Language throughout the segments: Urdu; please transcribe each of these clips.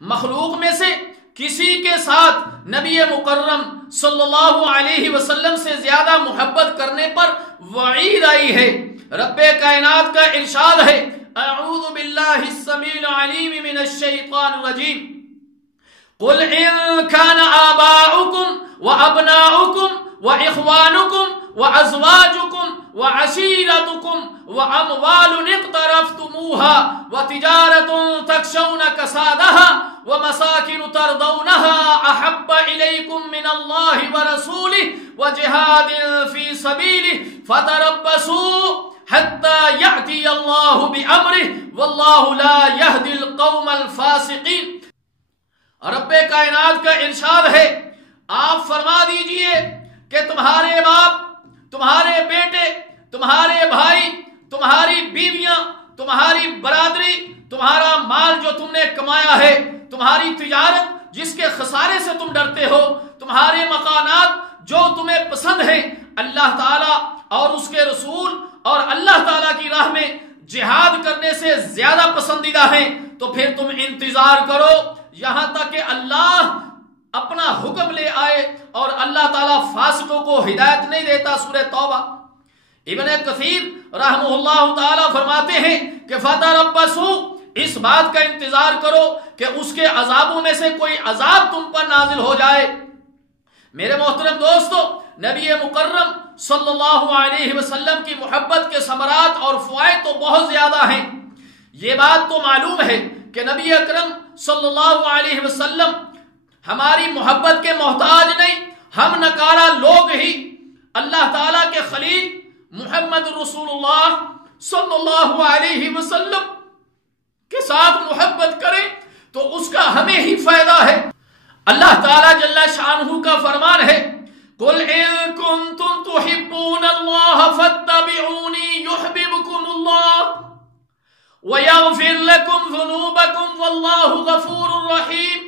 مخلوق میں سے کسی کے ساتھ نبی مکرم صلی اللہ علیہ وسلم سے زیادہ محبت کرنے پر وعید آئی ہے۔ رب کائنات کا ارشاد ہے، اعوذ باللہ السمیع العلیم من الشیطان الرجیم، قل ان کان آباؤکم وابناؤکم واخوانکم وازواجکم وعشیرتکم واموال اقترفتموها وتجارة تخشون کسادها ومساكن ترضونها احب اليكم من الله ورسوله وجهاد في سبيله فتربصوا حتى يأتي الله بأمره والله لا يهدي القوم الفاسقين۔ رب کائنات کا ارشاد ہے، آپ فرما دیجئے کہ تمہارے باپ، تمہارے بیٹے، تمہارے بھائی، تمہاری بیویاں، تمہاری برادری، تمہارا مال جو تم نے کمایا ہے، تمہاری تجارت جس کے خسارے سے تم ڈرتے ہو، تمہارے مکانات جو تمہیں پسند ہیں، اللہ تعالیٰ اور اس کے رسول اور اللہ تعالیٰ کی راہ میں جہاد کرنے سے زیادہ پسندیدہ ہیں، تو پھر تم انتظار کرو یہاں تک کہ اللہ اپنا حکم لے آئے، اور اللہ تعالیٰ فاسقوں کو ہدایت نہیں دیتا۔ سورہ توبہ۔ ابن کثیر رحمہ اللہ تعالیٰ فرماتے ہیں کہ فتربصوا، اس بات کا انتظار کرو کہ اس کے عذابوں میں سے کوئی عذاب تم پر نازل ہو جائے۔ میرے محترم دوستو، نبی مکرم صلی اللہ علیہ وسلم کی محبت کے ثمرات اور فوائد تو بہت زیادہ ہیں۔ یہ بات تو معلوم ہے کہ نبی اکرم صلی اللہ علیہ وسلم ہماری محبت کے محتاج نہیں، ہم نکارہ لوگ ہی اللہ تعالیٰ کے خلیل محمد رسول اللہ صلی اللہ علیہ وسلم کے ساتھ محبت کریں تو اس کا ہمیں ہی فائدہ ہے۔ اللہ تعالیٰ جل شانہ کا فرمان ہے، قل ان کنتم تحبون اللہ فاتبعونی یحببکم اللہ ویغفر لکم ذنوبکم واللہ غفور رحیم۔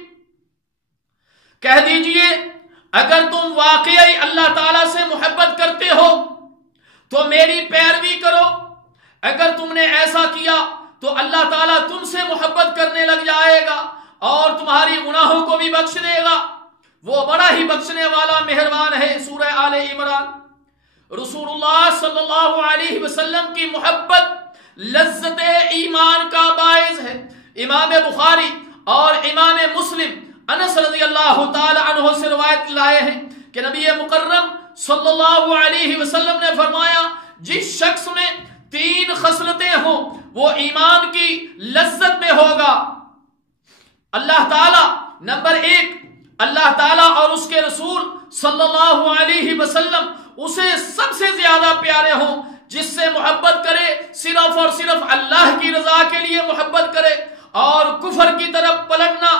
کہہ دیجئے اگر تم واقعی اللہ تعالیٰ سے محبت کرتے ہو تو میری پیروی کرو، اگر تم نے ایسا کیا تو اللہ تعالیٰ تم سے محبت کرنے لگ جائے گا اور تمہاری گناہوں کو بھی بخش دے گا، وہ بڑا ہی بخشنے والا مہربان ہے۔ سورہ آل عمران۔ رسول اللہ صلی اللہ علیہ وسلم کی محبت لذت ایمان کا باعث ہے۔ امام بخاری اور امام مسلم انس رضی اللہ تعالی عنہ سے روایت لائے ہیں کہ نبی مکرم صلی اللہ علیہ وسلم نے فرمایا، جس شخص میں 3 خصلتیں ہوں وہ ایمان کی لذت میں ہوگا۔ اللہ تعالیٰ، نمبر 1، اللہ تعالیٰ اور اس کے رسول صلی اللہ علیہ وسلم اسے سب سے زیادہ پیارے ہوں، جس سے محبت کرے صرف اور صرف اللہ کی رضا کے لیے محبت کرے، اور کفر کی طرف پلٹنا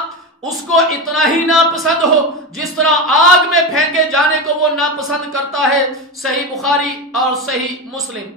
اس کو اتنا ہی ناپسند ہو جس طرح آگ میں پھینکے جانے کو وہ ناپسند کرتا ہے۔ صحیح بخاری اور صحیح مسلم۔